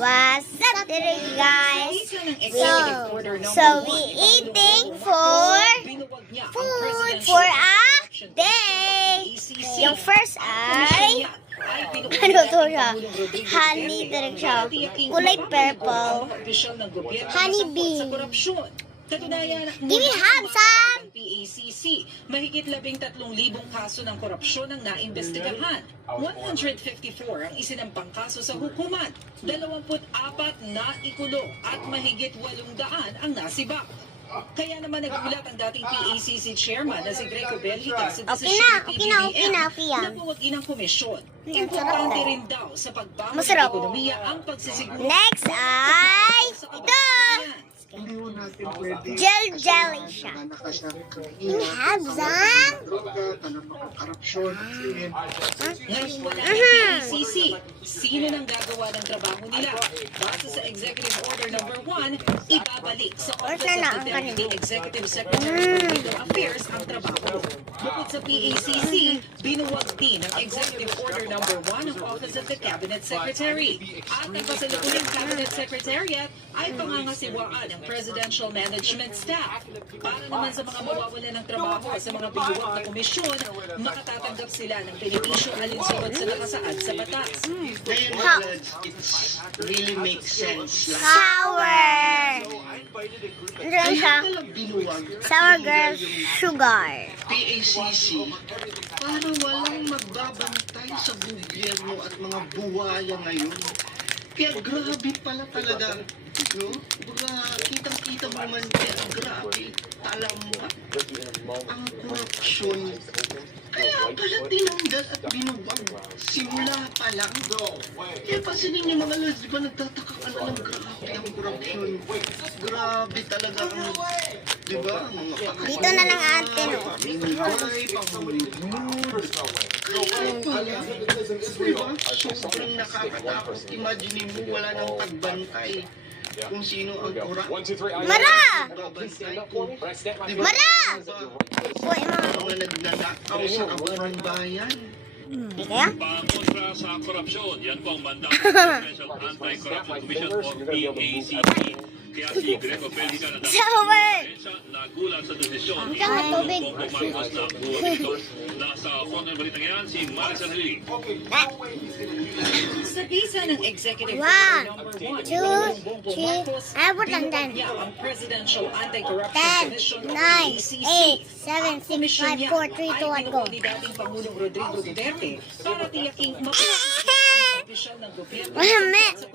What's up today, guys? So we eating for food for a day. Yung first ay ano to siya? Honey talaga siya. Kulay purple. Honey bee. Katunayan, Give me half some! PACC, mahigit 13,000 kaso ng korupsyon ang naimbestigahan. 154 ang isinampang kaso sa hukuman, 24 na ikulong at mahigit 800 ang nasibak. Kaya naman nagulat ang dating PACC chairman na si Greco Bellica sa desisyon ng PBBM na buwagin ang komisyon. Importante rin daw sa pagbangon ng ekonomiya ang pagsisiguro. Next ay ito! Jelly siya. You have some? Ngayon wala ang PACC. Sino nang gagawa ng trabaho nila? Base sa Executive Order No. 1, ibabalik sa Office of the Deputy Executive Secretary for Legal Affairs ang trabaho. Bukod sa PACC, binuwag din ang Executive Order No. 1 ng Office of the Cabinet Secretary. At ang kasalukuyang Cabinet Secretariat ay pangangasiwaan ng Presidential Management Staff. Para naman sa mga mawawalan ng trabaho sa mga binuwag na komisyon, makatatanggap sila ng benepisyo alinsunod sa nakasaad sa batas. It really makes sense. Sour! Diyan siya. Sour girl sugar. PACC, para walang magbabantay sa gobyerno at mga buwaya ngayon. Kaya grabe pala talaga. No? Kitang-kita mo man kaya grabe. Talamak ang korupsyon. Kaya pala tinanggal at binuwag. Simula pa lang. Kaya pansinin niyo mga lads, di ba nagtataka ka na ng grabe ang korupsyon. Grabe talaga ang, di ba? Mga Dito na lang ate, no? pangulay, pangulod. Kaya pala, di ba? Sobrang nakakatakot. Imagine mo, wala nang pagbantay kung sino ang kurap. Mara! Babantay kung, di ba? Mara! Uy, mga. Mga nagnanakaw sa kaburan bayan. Kaya? Kontra sa korupsyon, yan po ang mandato ng Special Anti-Corruption Commission o PACC. Kaya si Greco Bellica na Sour! nagulat sa desisyon Ang kaya tubig. Bongbong Marcos na buwag ito. Nasa front ng balitang yan, si Maricel Lee. Sa visa ng Executive One, Order No. 1, two, Bongbong three, Marcos, abutan binuwag din. niya ang Presidential Anti-Corruption 10, Commission o 9, PACC. 8, 7, 6, 5, 4, 3, 2, 1, go. Ay binuwag ni dating Pangulong Rodrigo Duterte para tiyaking mapapasin ang opisyal ng gobyerno. Wait a minute.